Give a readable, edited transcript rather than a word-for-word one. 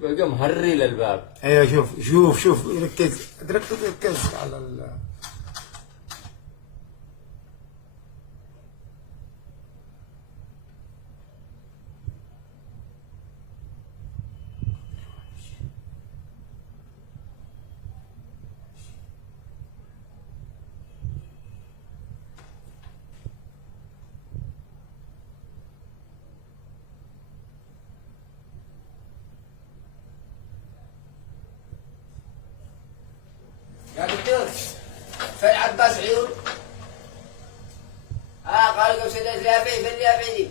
بقى مهري للباب. ايوه شوف شوف شوف، ركز ركز على يا دكتور فين عباس عيون؟ قال قبل سيدنا اليافعي في اليافعي.